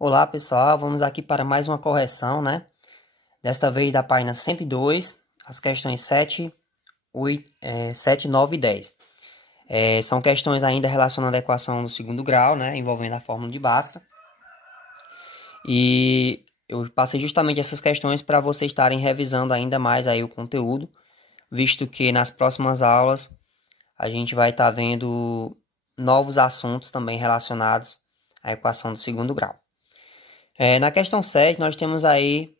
Olá pessoal, vamos aqui para mais uma correção, né? Desta vez da página 102, as questões 7, 9 e 10. São questões ainda relacionando a equação do segundo grau, né? Envolvendo a fórmula de Bhaskara. E eu passei justamente essas questões para vocês estarem revisando ainda mais aí o conteúdo, visto que nas próximas aulas a gente vai estar vendo novos assuntos também relacionados à equação do segundo grau. Na questão 7, nós temos aí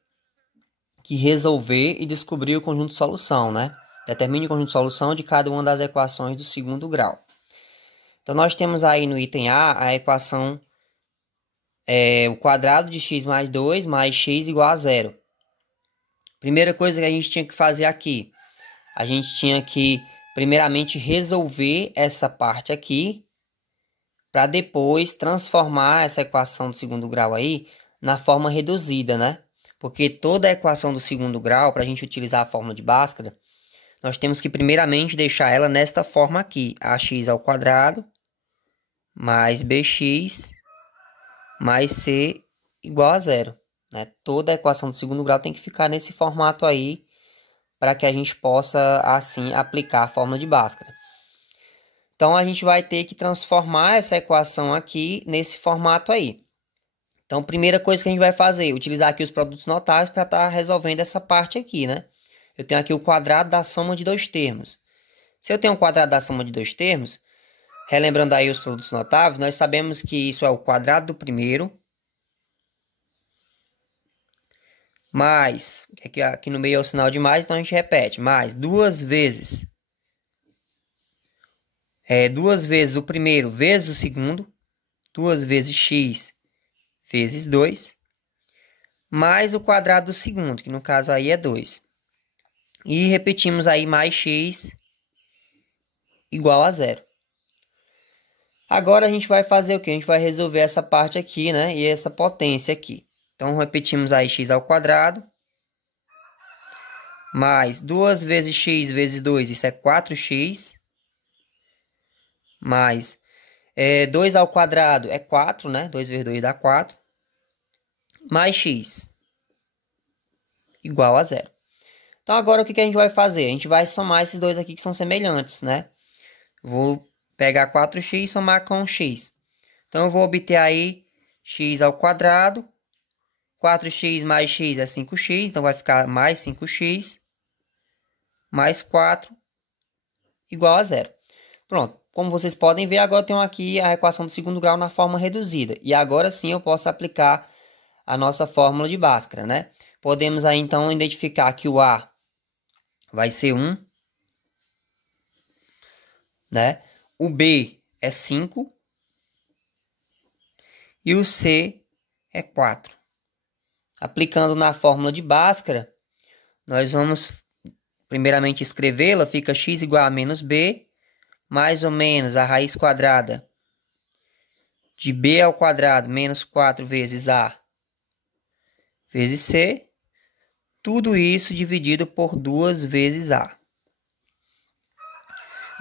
que resolver e descobrir o conjunto de solução, né? Determine o conjunto de solução de cada uma das equações do segundo grau. Então, nós temos aí no item A equação o quadrado de x mais 2 mais x igual a zero. Primeira coisa que a gente tinha que fazer aqui, a gente tinha que primeiramente resolver essa parte aqui, para depois transformar essa equação do segundo grau aí na forma reduzida, né? Porque toda a equação do segundo grau, para a gente utilizar a fórmula de Bhaskara, nós temos que primeiramente deixar ela nesta forma aqui. Ax ao quadrado mais bx mais c igual a zero. Né? Toda a equação do segundo grau tem que ficar nesse formato aí, para que a gente possa, assim, aplicar a fórmula de Bhaskara. Então, a gente vai ter que transformar essa equação aqui nesse formato aí. Então, primeira coisa que a gente vai fazer, utilizar aqui os produtos notáveis para estar resolvendo essa parte aqui, né? Eu tenho aqui o quadrado da soma de dois termos. Se eu tenho o quadrado da soma de dois termos, relembrando aí os produtos notáveis, nós sabemos que isso é o quadrado do primeiro, mais, aqui no meio é o sinal de mais, então a gente repete, mais duas vezes o primeiro vezes o segundo, duas vezes x vezes 2, mais o quadrado do segundo, que no caso aí é 2. E repetimos aí mais x igual a zero. Agora a gente vai fazer o quê? A gente vai resolver essa parte aqui, né? E essa potência aqui. Então, repetimos aí x ao quadrado, mais 2 vezes x vezes 2, isso é 4x, mais 2 ao quadrado é 4, né? 2 vezes 2 dá 4. Mais x igual a zero. Então, agora o que a gente vai fazer? A gente vai somar esses dois aqui que são semelhantes, né? Vou pegar 4x e somar com x. Então, eu vou obter aí x ao quadrado. 4x mais x é 5x, então vai ficar mais 5x mais 4 igual a zero. Pronto. Como vocês podem ver, agora eu tenho aqui a equação do segundo grau na forma reduzida. E agora sim eu posso aplicar a nossa fórmula de Bhaskara, né? Podemos aí então identificar que o A vai ser 1, né? O B é 5 e o C é 4. Aplicando na fórmula de Bhaskara, nós vamos primeiramente escrevê-la, fica x igual a menos b, mais ou menos a raiz quadrada de b ao quadrado menos 4 vezes a vezes c, tudo isso dividido por 2 vezes a.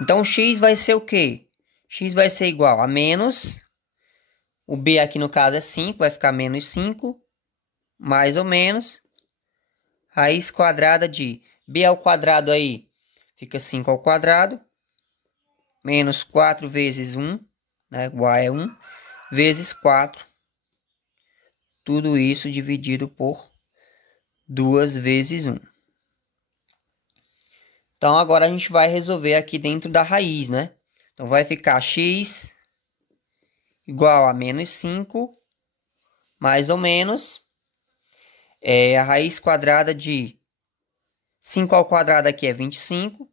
Então, x vai ser o quê? X vai ser igual a menos, o b aqui no caso é 5, vai ficar menos 5, mais ou menos, raiz quadrada de b ao quadrado aí, fica 5 ao quadrado, menos 4 vezes 1, né? O a é 1, vezes 4. Tudo isso dividido por 2 vezes 1. Então, agora a gente vai resolver aqui dentro da raiz, né? Então, vai ficar x igual a menos 5, mais ou menos, a raiz quadrada de 5 ao quadrado aqui é 25.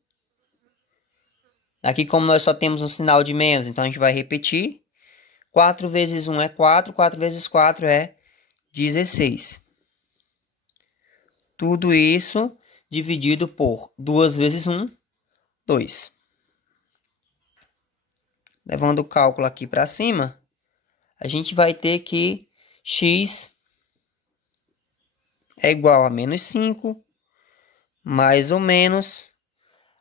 Aqui, como nós só temos um sinal de menos, então a gente vai repetir. 4 vezes 1 é 4, 4 vezes 4 é 16. Tudo isso dividido por 2 vezes 1, 2. Levando o cálculo aqui para cima, a gente vai ter que x é igual a menos 5, mais ou menos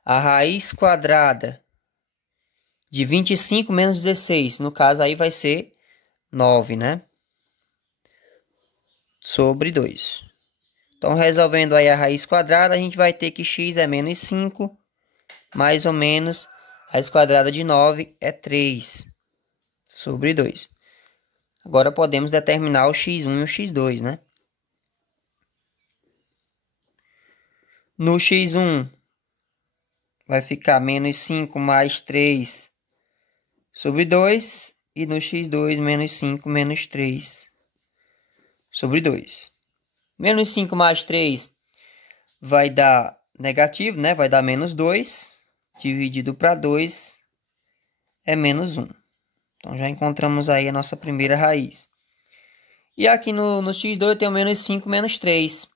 a raiz quadrada de 25 menos 16. No caso aí vai ser 9, né? sobre 2. Então, resolvendo aí a raiz quadrada, a gente vai ter que x é menos 5, mais ou menos, raiz quadrada de 9 é 3 sobre 2. Agora podemos determinar o x1 e o x2, né? No x1 vai ficar menos 5 mais 3 sobre 2. E no x2, menos 5 menos 3 sobre 2. Menos 5 mais 3 vai dar negativo, né? Vai dar menos 2. Dividido para 2 é menos 1. Então, já encontramos aí a nossa primeira raiz. E aqui no x2 eu tenho menos 5 menos 3.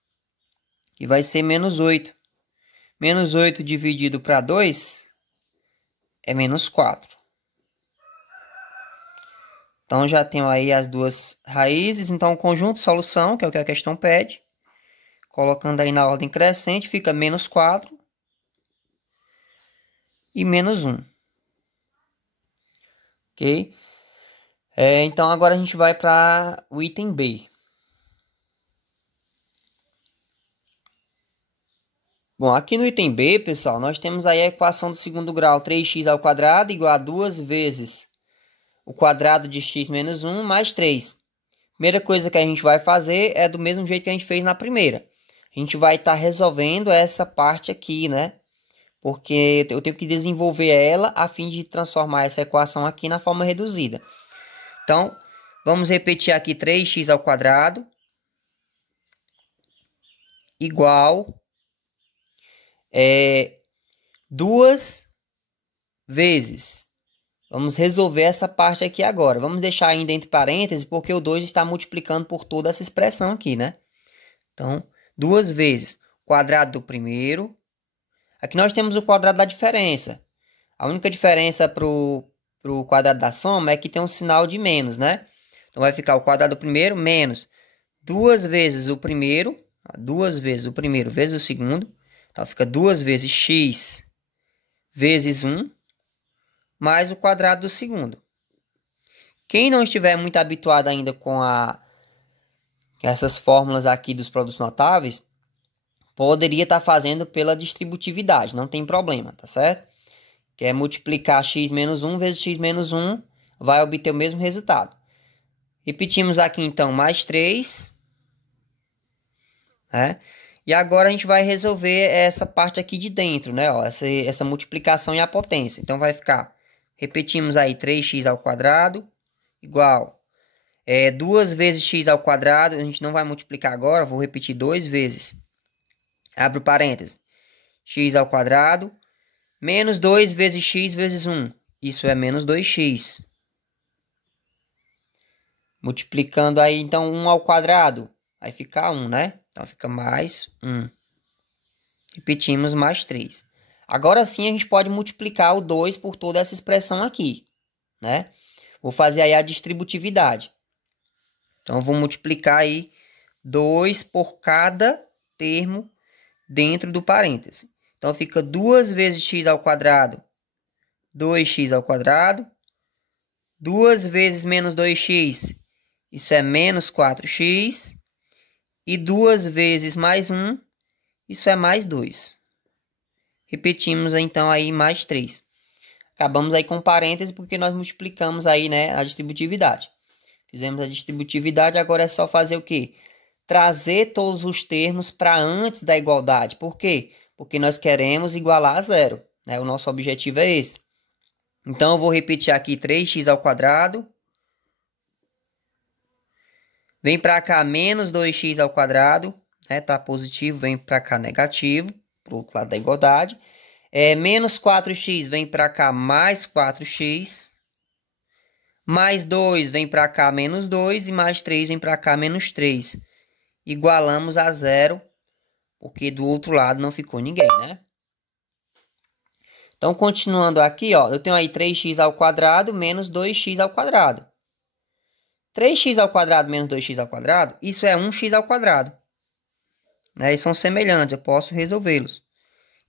Que vai ser menos 8. Menos 8 dividido para 2 é menos 4. Então, já tenho aí as duas raízes. Então, o conjunto de solução, que é o que a questão pede. Colocando aí na ordem crescente, fica menos 4 e menos 1. Ok? Então, agora a gente vai para o item B. Bom, aqui no item B, pessoal, nós temos aí a equação do segundo grau, 3x² igual a 2 vezes o quadrado de x menos 1 mais 3. Primeira coisa que a gente vai fazer é do mesmo jeito que a gente fez na primeira. A gente vai estar resolvendo essa parte aqui, né? Porque eu tenho que desenvolver ela a fim de transformar essa equação aqui na forma reduzida. Então, vamos repetir aqui 3x² igual 2 vezes. Vamos resolver essa parte aqui agora. Vamos deixar ainda entre parênteses, porque o 2 está multiplicando por toda essa expressão aqui, né? Então, 2 vezes o quadrado do primeiro. Aqui nós temos o quadrado da diferença. A única diferença para o quadrado da soma é que tem um sinal de menos, né? Então, vai ficar o quadrado do primeiro menos 2 vezes o primeiro. 2 vezes o primeiro vezes o segundo. Então, fica 2 vezes x vezes 1. Mais o quadrado do segundo. Quem não estiver muito habituado ainda com essas fórmulas aqui dos produtos notáveis, poderia estar fazendo pela distributividade, não tem problema, tá certo? Que é multiplicar x menos 1 vezes x menos 1, vai obter o mesmo resultado. Repetimos aqui então, mais 3. Né? E agora a gente vai resolver essa parte aqui de dentro, né? Ó, essa multiplicação e a potência. Então vai ficar... Repetimos aí 3x² igual 2 vezes x². A gente não vai multiplicar agora, vou repetir 2 vezes. Abre o parênteses. x² menos 2 vezes x vezes 1. Isso é menos 2x. Multiplicando aí então 1 ao quadrado. Vai ficar 1, né? Então fica mais 1. Repetimos mais 3. Agora sim a gente pode multiplicar o 2 por toda essa expressão aqui, né? Vou fazer aí a distributividade. Então eu vou multiplicar aí 2 por cada termo dentro do parêntese. Então fica 2 vezes x², 2x². 2 vezes menos 2x, isso é menos 4x. E 2 vezes mais 1, isso é mais 2. Repetimos então aí mais 3. Acabamos aí com parênteses porque nós multiplicamos aí, né, a distributividade. Fizemos a distributividade, agora é só fazer o quê? Trazer todos os termos para antes da igualdade. Por quê? Porque nós queremos igualar a zero, né? O nosso objetivo é esse. Então eu vou repetir aqui 3x². Vem para cá menos 2x², né? Tá positivo, vem para cá negativo. Para o outro lado da igualdade. Menos 4x vem para cá mais 4x. Mais 2 vem para cá menos 2. E mais 3 vem para cá menos 3. Igualamos a zero. Porque do outro lado não ficou ninguém, né? Então, continuando aqui, ó. Eu tenho aí 3x² menos 2x². 3x² menos 2x², isso é 1x². Né? Eles são semelhantes, eu posso resolvê-los.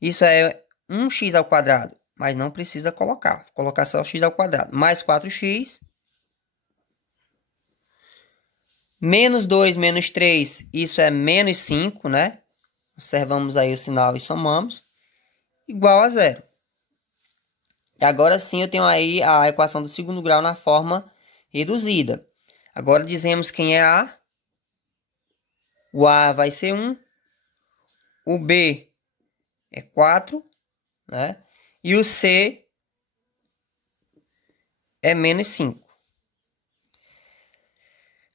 Isso é 1x², mas não precisa colocar. Vou colocar só x². Mais 4x. Menos 2 menos 3, isso é menos 5, né? Observamos aí o sinal e somamos. Igual a zero. E agora sim eu tenho aí a equação do segundo grau na forma reduzida. Agora dizemos quem é A. O A vai ser 1. O B é 4, né? E o C é menos 5.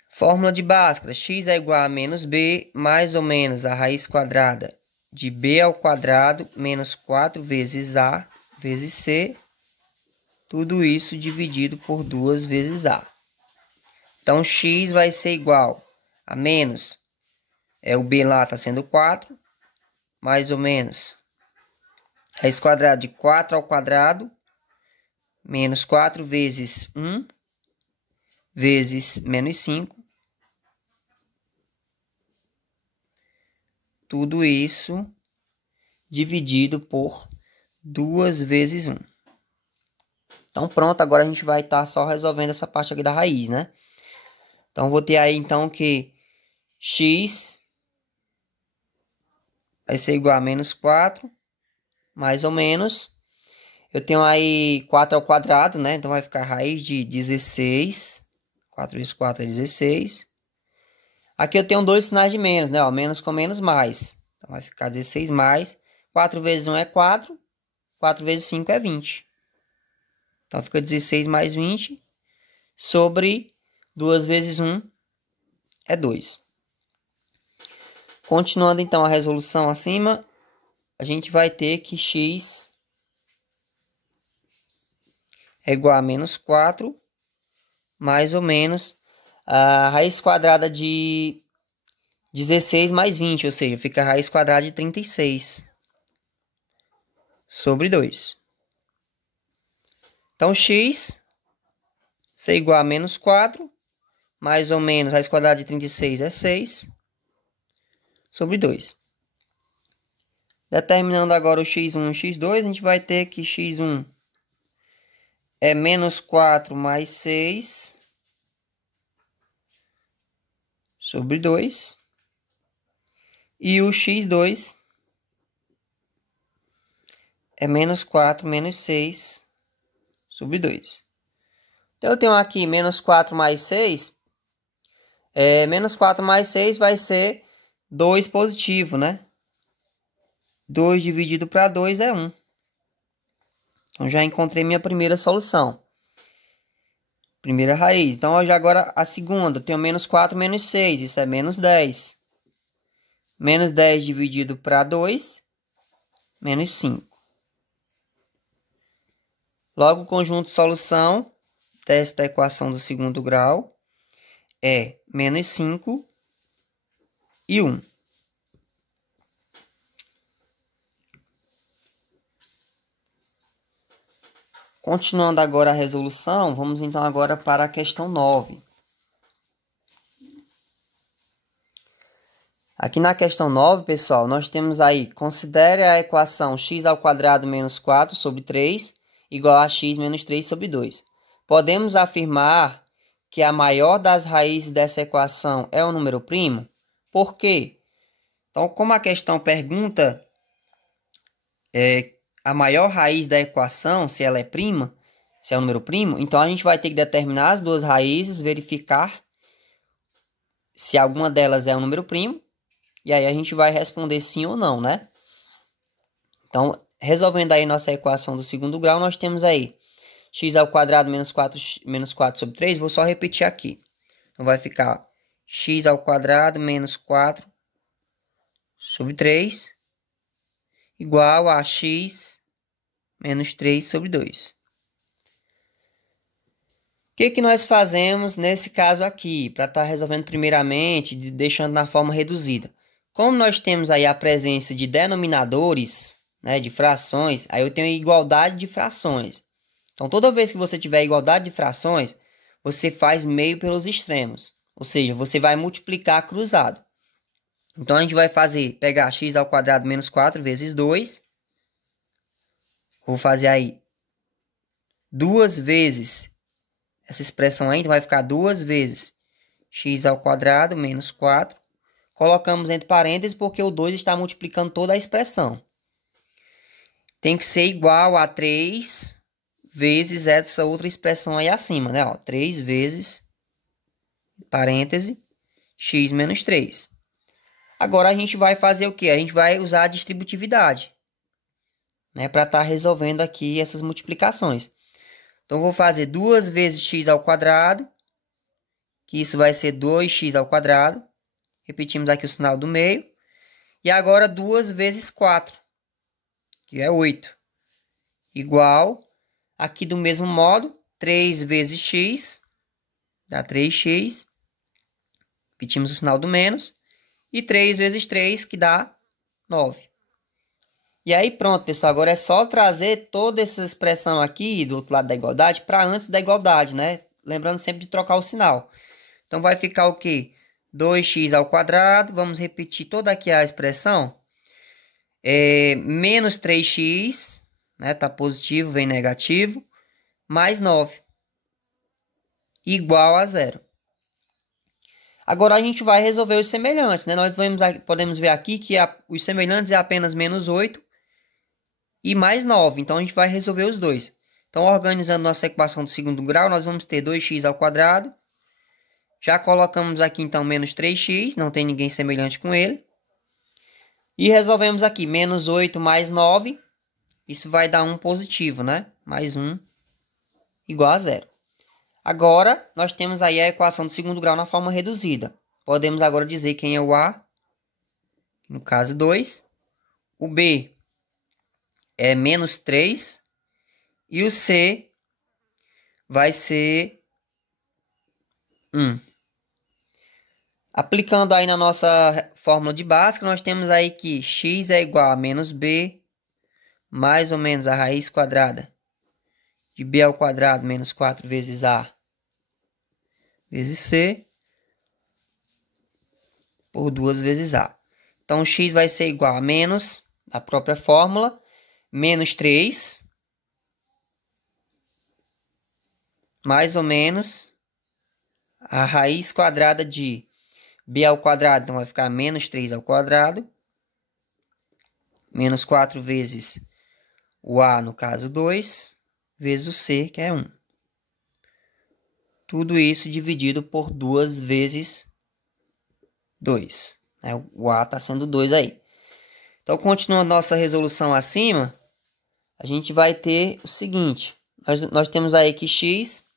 Fórmula de Bhaskara. X é igual a menos B, mais ou menos a raiz quadrada de B ao quadrado, menos 4 vezes A, vezes C. Tudo isso dividido por 2 vezes A. Então, X vai ser igual a menos. O B lá está sendo 4. Mais ou menos. Raiz quadrada de 4 ao quadrado. Menos 4 vezes 1. Vezes menos 5. Tudo isso dividido por 2 vezes 1. Então pronto, agora a gente vai estar só resolvendo essa parte aqui da raiz, né? Então vou ter aí então que x vai ser igual a menos 4, mais ou menos. Eu tenho aí 4 ao quadrado, né? Então vai ficar raiz de 16. 4 vezes 4 é 16. Aqui eu tenho dois sinais de menos, né? Ó, menos com menos, mais. Então vai ficar 16 mais. 4 vezes 1 é 4. 4 vezes 5 é 20. Então fica 16 mais 20 sobre 2 vezes 1 é 2. Continuando então a resolução acima, a gente vai ter que x é igual a menos 4, mais ou menos a raiz quadrada de 16 mais 20, ou seja, fica a raiz quadrada de 36 sobre 2. Então, x é igual a menos 4, mais ou menos a raiz quadrada de 36 é 6, sobre 2. Determinando agora o x1 e x2, a gente vai ter que x1 é menos 4 mais 6, sobre 2. E o x2 é menos 4 menos 6, sobre 2. Então, eu tenho aqui menos 4 mais 6. Menos 4 mais 6 vai ser 2 positivo, né? 2 dividido para 2 é 1. Então, já encontrei minha primeira solução. Primeira raiz. Então, agora a segunda. Eu tenho menos 4 menos 6. Isso é menos 10. Menos 10 dividido para 2, menos 5. Logo, o conjunto solução desta equação do segundo grau é menos 5 e 1. Continuando agora a resolução, vamos então agora para a questão 9. Aqui na questão 9, pessoal, nós temos aí, considere a equação x ao quadrado menos 4 sobre 3 igual a x menos 3 sobre 2. Podemos afirmar que a maior das raízes dessa equação é um número primo? Por quê? Então, como a questão pergunta a maior raiz da equação, se ela é prima, se é um número primo, então a gente vai ter que determinar as duas raízes, verificar se alguma delas é um número primo, e aí a gente vai responder sim ou não, né? Então, resolvendo aí nossa equação do segundo grau, nós temos aí x ao quadrado menos 4 sobre 3, vou só repetir aqui. Então, vai ficar x ao quadrado menos 4 sobre 3 igual a x menos 3 sobre 2. O que nós fazemos nesse caso aqui, para estar resolvendo primeiramente, deixando na forma reduzida? Como nós temos aí a presença de denominadores, né, de frações, aí eu tenho igualdade de frações. Então, toda vez que você tiver igualdade de frações, você faz meio pelos extremos. Ou seja, você vai multiplicar cruzado. Então, a gente vai pegar x ao quadrado menos 4 vezes 2. Vou fazer aí 2 vezes essa expressão aí, então vai ficar 2 vezes x ao quadrado menos 4. Colocamos entre parênteses porque o 2 está multiplicando toda a expressão. Tem que ser igual a 3 vezes essa outra expressão aí acima, né? Ó, 3 vezes, parêntese, x menos 3. Agora a gente vai fazer o quê? A gente vai usar a distributividade, né? Para estar resolvendo aqui essas multiplicações. Então, vou fazer 2 vezes x ao quadrado, que isso vai ser 2x ao quadrado. Repetimos aqui o sinal do meio. E agora 2 vezes 4, que é 8. Igual, aqui do mesmo modo, 3 vezes x, dá 3x. Repetimos o sinal do menos. E 3 vezes 3, que dá 9. E aí pronto, pessoal. Agora é só trazer toda essa expressão aqui do outro lado da igualdade para antes da igualdade, né? Lembrando sempre de trocar o sinal. Então vai ficar o quê? 2x ao quadrado, vamos repetir toda aqui a expressão, menos 3x, né, tá positivo, vem negativo, mais 9, igual a 0. Agora a gente vai resolver os semelhantes, né? Nós podemos ver aqui que os semelhantes é apenas menos 8 e mais 9, então a gente vai resolver os dois. Então, organizando nossa equação do segundo grau, nós vamos ter 2x ao quadrado. Já colocamos aqui, então, menos 3x, não tem ninguém semelhante com ele. E resolvemos aqui, menos 8 mais 9, isso vai dar 1 positivo, né? Mais 1 igual a 0. Agora, nós temos aí a equação do segundo grau na forma reduzida. Podemos agora dizer quem é o A, no caso 2. O B é menos 3. E o C vai ser 1. Aplicando aí na nossa fórmula de Bhaskara, nós temos aí que x é igual a menos b, mais ou menos a raiz quadrada de b ao quadrado menos 4 vezes a vezes c, por 2 vezes a. Então, x vai ser igual a menos, a própria fórmula, menos 3, mais ou menos a raiz quadrada de b ao quadrado, então vai ficar menos 3 ao quadrado, menos 4 vezes o a, no caso 2, vezes o c, que é 1. Tudo isso dividido por 2 vezes 2. Né? O a está sendo 2 aí. Então, continuando nossa resolução acima, a gente vai ter o seguinte. Nós temos aí que x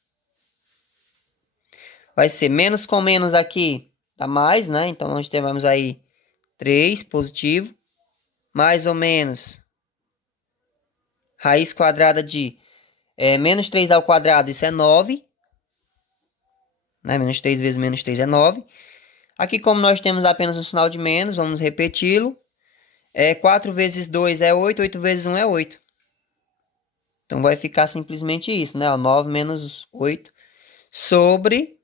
vai ser menos com menos aqui, dá mais, né? Então, nós temos aí 3 positivo, mais ou menos raiz quadrada de menos 3 ao quadrado, isso é 9. Né? Menos 3 vezes menos 3 é 9. Aqui, como nós temos apenas um sinal de menos, vamos repeti-lo. 4 vezes 2 é 8, 8 vezes 1 é 8. Então, vai ficar simplesmente isso, né? 9 menos 8 sobre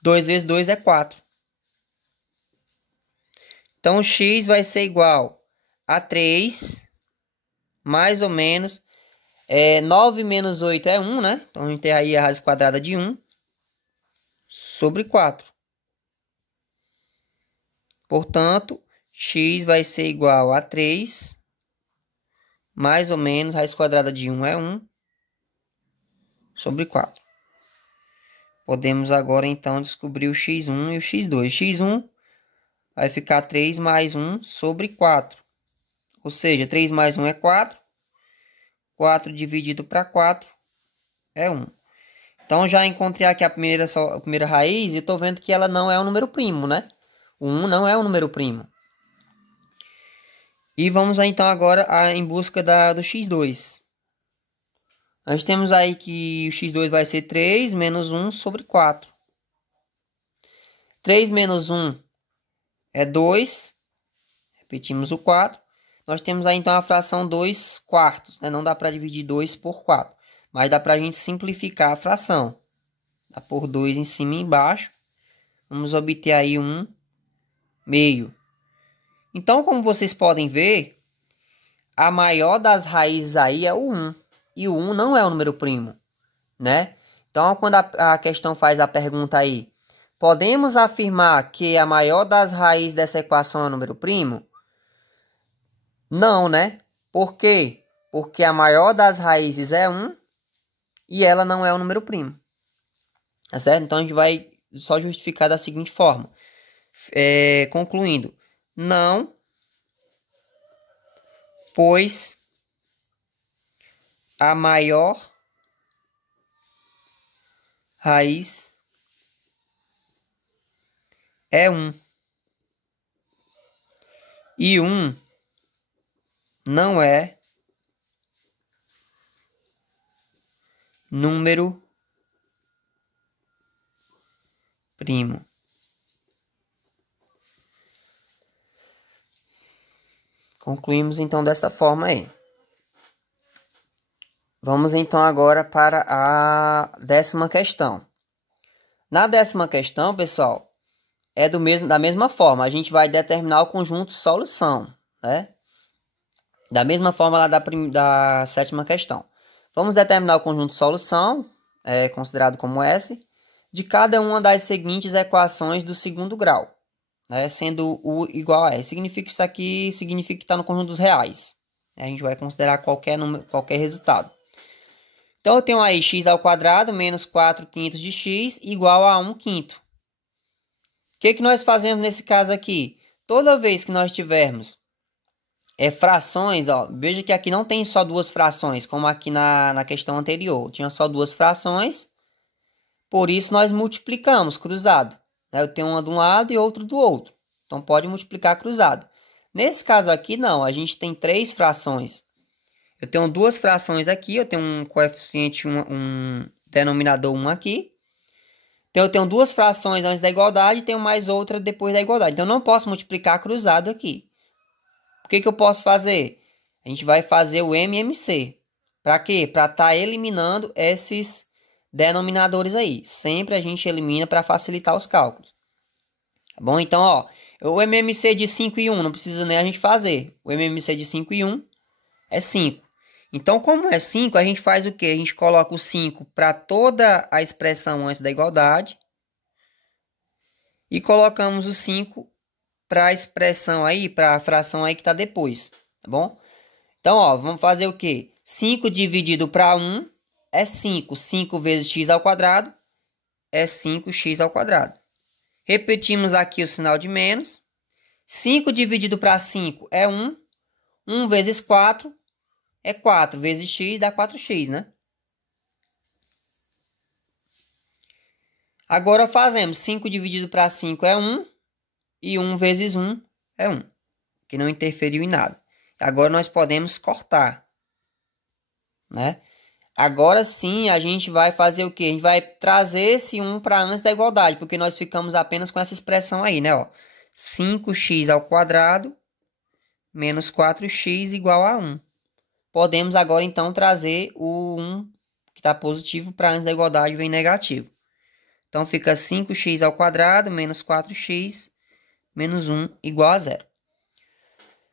2 vezes 2 é 4. Então, o x vai ser igual a 3, mais ou menos, 9 menos 8 é 1, né? Então, a gente tem aí a raiz quadrada de 1 sobre 4. Portanto, x vai ser igual a 3, mais ou menos, raiz quadrada de 1 é 1, sobre 4. Podemos agora, então, descobrir o x1 e o x2. x1 vai ficar 3 mais 1 sobre 4. Ou seja, 3 mais 1 é 4. 4 dividido para 4 é 1. Então, já encontrei aqui a primeira raiz e estou vendo que ela não é um número primo, né? O 1 não é um número primo. E vamos então agora em busca do x2. Nós temos aí que o x2 vai ser 3 menos 1 sobre 4. 3 menos 1 é 2. Repetimos o 4. Nós temos aí então a fração 2 quartos. Né? Não dá para dividir 2 por 4. Mas dá para a gente simplificar a fração. Dá por 2 em cima e embaixo. Vamos obter aí 1 meio. Então, como vocês podem ver, a maior das raízes aí é o 1. E o 1 não é um número primo, né? Então, quando a questão faz a pergunta aí, podemos afirmar que a maior das raízes dessa equação é o número primo? Não, né? Por quê? Porque a maior das raízes é 1 e ela não é o número primo. Tá certo? Então, a gente vai só justificar da seguinte forma. Concluindo, não, pois a maior raiz é 1. E 1 não é número primo. Concluímos então dessa forma aí. Vamos então agora para a 10ª questão. Na 10ª questão, pessoal, é da mesma forma. A gente vai determinar o conjunto solução, né? Da mesma forma lá da 7ª questão. Vamos determinar o conjunto solução, considerado como S, de cada uma das seguintes equações do segundo grau. Sendo U igual a S. Isso aqui significa que está no conjunto dos reais. A gente vai considerar qualquer resultado. Então, eu tenho aí x ao quadrado menos 4 quintos de x igual a 1 quinto. O que nós fazemos nesse caso aqui? Toda vez que nós tivermos frações, ó, veja que aqui não tem só duas frações, como aqui na questão anterior. Tinha só duas frações, por isso nós multiplicamos cruzado. Eu tenho uma de um lado e outra do outro. Então, pode multiplicar cruzado. Nesse caso aqui, não. A gente tem 3 frações. Eu tenho duas frações aqui. Eu tenho um coeficiente, um denominador 1 aqui. Então, eu tenho duas frações antes da igualdade e tenho mais outra depois da igualdade. Então, eu não posso multiplicar cruzado aqui. O que eu posso fazer? A gente vai fazer o MMC. Para quê? Para estar eliminando esses denominadores aí. Sempre a gente elimina para facilitar os cálculos. Tá bom? Então, ó, o MMC de 5 e 1 não precisa nem a gente fazer. O MMC de 5 e 1 é 5. Então, como é 5, a gente faz o quê? A gente coloca o 5 para toda a expressão antes da igualdade. E colocamos o 5 para a expressão aí, para a fração aí que está depois. Tá bom? Então, ó, vamos fazer o quê? 5 dividido para 1 é 5. 5 vezes x ao quadrado é 5x ao quadrado. Repetimos aqui o sinal de menos. 5 dividido para 5 é 1. 1 vezes 4 é 4 vezes x dá 4x, né? Agora fazemos 5 dividido para 5 é 1. E 1 vezes 1 é 1. Que não interferiu em nada. Agora nós podemos cortar, né? Agora sim a gente vai fazer o quê? A gente vai trazer esse 1 para antes da igualdade. Porque nós ficamos apenas com essa expressão aí, né? Ó, 5x ao quadrado menos 4x igual a 1. Podemos agora, então, trazer o 1 que está positivo para antes da igualdade vem negativo. Então, fica 5x ao quadrado menos 4x menos 1 igual a 0.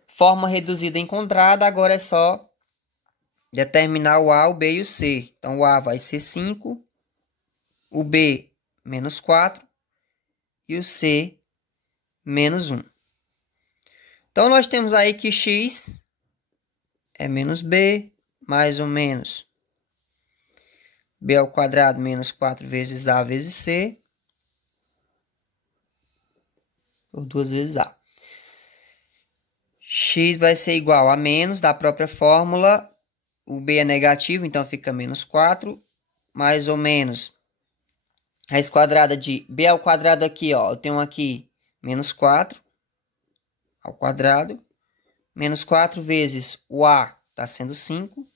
Forma reduzida encontrada, agora é só determinar o A, o B e o C. Então, o A vai ser 5, o B menos 4 e o C menos 1. Então, nós temos aí que x é menos b, mais ou menos b ao quadrado menos 4 vezes a vezes c, ou 2 vezes a. X vai ser igual a menos da própria fórmula, o b é negativo, então fica menos 4, mais ou menos raiz quadrada de b ao quadrado aqui, ó, eu tenho aqui menos 4 ao quadrado, menos 4 vezes o a, está sendo 5,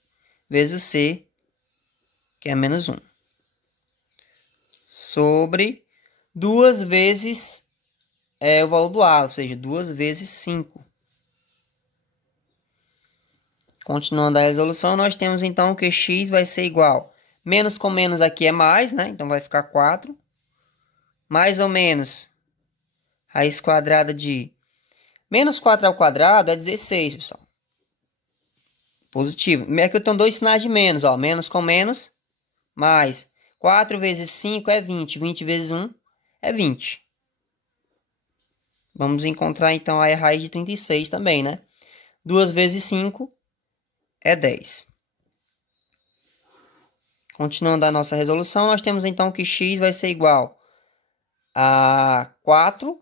vezes o c, que é menos 1. Sobre 2 vezes o valor do a, ou seja, 2 vezes 5. Continuando a resolução, nós temos então que x vai ser igual. Menos com menos aqui é mais, né? Então vai ficar 4. Mais ou menos raiz quadrada de menos 4 ao quadrado é 16, pessoal. Positivo. É que eu tenho dois sinais de menos, ó. Menos com menos, mais. 4 vezes 5 é 20. 20 vezes 1 é 20. Vamos encontrar, então, a raiz de 36 também, né? 2 vezes 5 é 10. Continuando a nossa resolução, nós temos, então, que x vai ser igual a 4,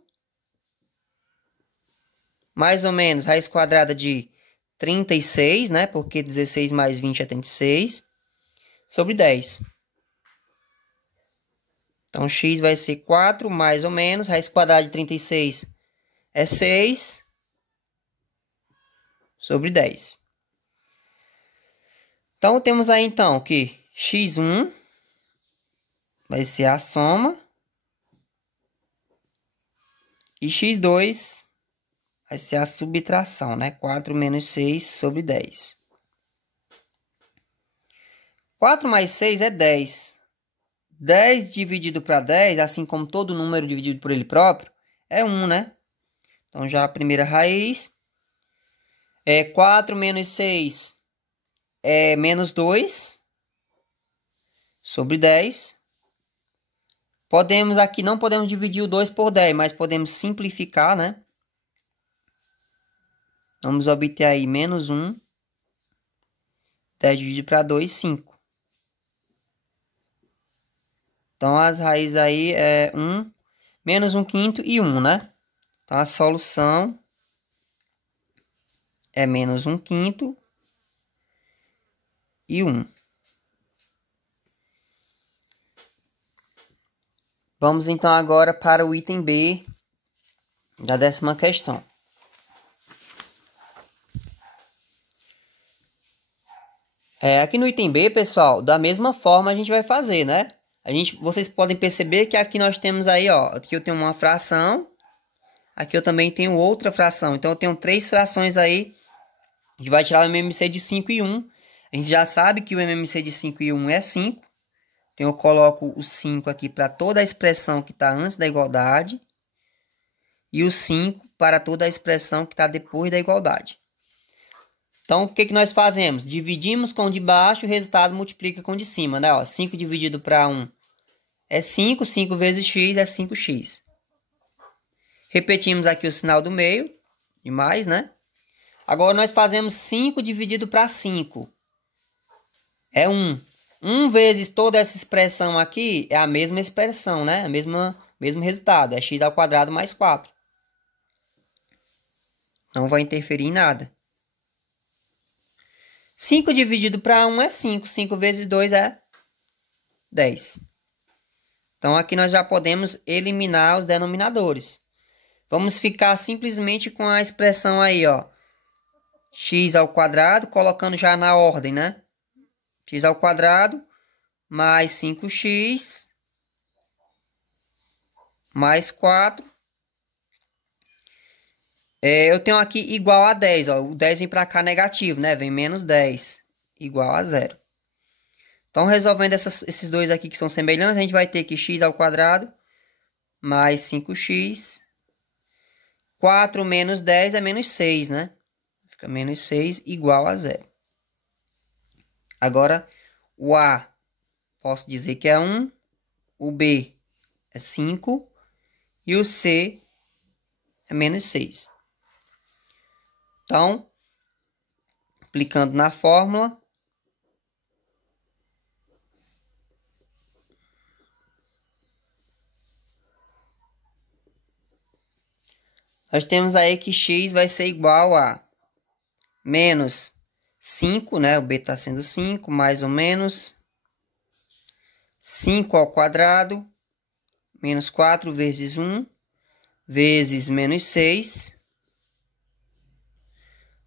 mais ou menos, raiz quadrada de 36, né? Porque 16 mais 20 é 36, sobre 10. Então, x vai ser 4, mais ou menos, raiz quadrada de 36 é 6, sobre 10. Então, temos aí, então, que x1 vai ser a soma e x2 vai ser a subtração, né? 4 menos 6 sobre 10. 4 mais 6 é 10. 10 dividido para 10, assim como todo número dividido por ele próprio, é 1, né? Então, já a primeira raiz é 4 menos 6 é menos 2 sobre 10. Aqui não podemos dividir o 2 por 10, mas podemos simplificar, né? Vamos obter aí menos 1. 10 dividido para 2, 5. Então, as raízes aí é 1, menos 1 quinto e 1, né? Então, a solução é menos 1 quinto e 1. Vamos, então, agora para o item B da 10ª questão. Aqui no item B, pessoal, da mesma forma a gente vai fazer, né? Vocês podem perceber que aqui nós temos aí, ó, aqui eu tenho uma fração, aqui eu também tenho outra fração. Então, eu tenho 3 frações aí. A gente vai tirar o MMC de 5 e 1. A gente já sabe que o MMC de 5 e 1 é 5. Então, eu coloco o 5 aqui para toda a expressão que está antes da igualdade. E o 5 para toda a expressão que está depois da igualdade. Então, o que nós fazemos? Dividimos com o de baixo, o resultado multiplica com o de cima, né? Ó, 5 dividido para 1 é 5. 5 vezes x é 5x. Repetimos aqui o sinal do meio, de mais, né? Agora, nós fazemos 5 dividido para 5. É 1. 1 vezes toda essa expressão aqui é a mesma expressão, né? Mesmo resultado. É x ao quadrado mais 4. Não vai interferir em nada. 5 dividido para 1 é 5. 5 vezes 2 é 10. Então, aqui nós já podemos eliminar os denominadores. Vamos ficar simplesmente com a expressão aí, ó. X ao quadrado, colocando já na ordem, né? X ao quadrado mais 5x mais 4. Eu tenho aqui igual a 10, ó. O 10 vem para cá negativo, né? Vem menos 10, igual a 0. Então, resolvendo esses dois aqui que são semelhantes, a gente vai ter que x ao quadrado mais 5x. 4 menos 10 é menos 6, né? Fica menos 6 igual a 0. Agora, o A, posso dizer que é 1. O B é 5. E o C é menos 6. Então, aplicando na fórmula, nós temos aí que x vai ser igual a menos 5, né? O B está sendo 5, mais ou menos 5 ao quadrado, menos 4 vezes 1, vezes menos 6.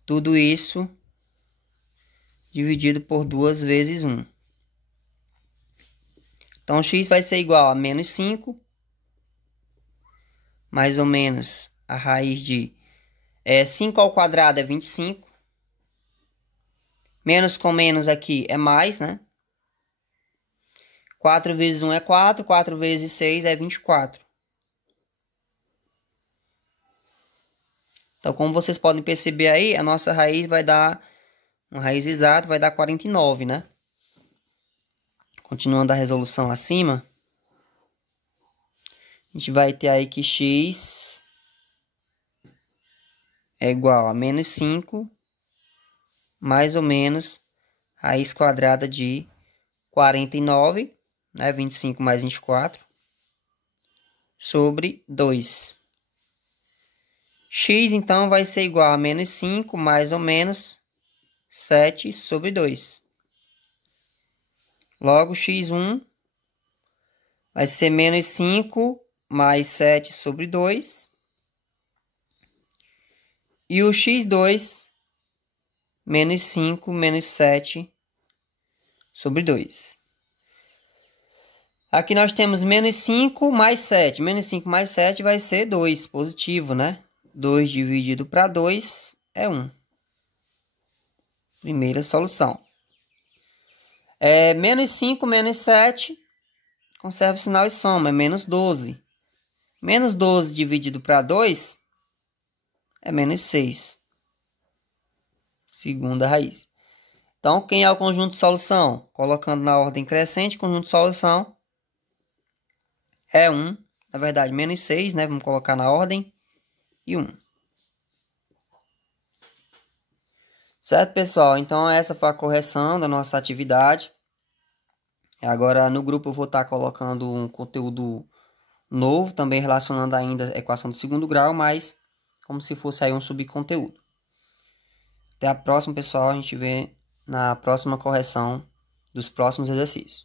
Tudo isso dividido por 2 vezes 1. Então, x vai ser igual a menos 5, mais ou menos a raiz de 5 ao quadrado é 25. Menos com menos aqui é mais, né? 4 vezes 1 é 4, 4 vezes 6 é 24. Então, como vocês podem perceber aí, a nossa raiz vai dar, uma raiz exata vai dar 49, né? Continuando a resolução acima, a gente vai ter aí que x é igual a menos 5, mais ou menos, raiz quadrada de 49, né? 25 mais 24, sobre 2. X, então, vai ser igual a menos 5, mais ou menos, 7 sobre 2. Logo, x1 vai ser menos 5 mais 7 sobre 2. E o x2, menos 5 menos 7 sobre 2. Aqui nós temos menos 5 mais 7. Menos 5 mais 7 vai ser 2, positivo, né? 2 dividido para 2 é 1. Primeira solução. Menos 5 menos 7, conserva o sinal e soma, é menos 12. Menos 12 dividido para 2 é menos 6. Segunda raiz. Então, quem é o conjunto de solução? Colocando na ordem crescente, conjunto de solução é 1. Na verdade, menos 6, né? Vamos colocar na ordem. E 1. Certo, pessoal? Então, essa foi a correção da nossa atividade. Agora, no grupo, eu vou estar colocando um conteúdo novo, também relacionando ainda a equação do segundo grau, mas como se fosse aí um subconteúdo. Até a próxima, pessoal. A gente vê na próxima correção dos próximos exercícios.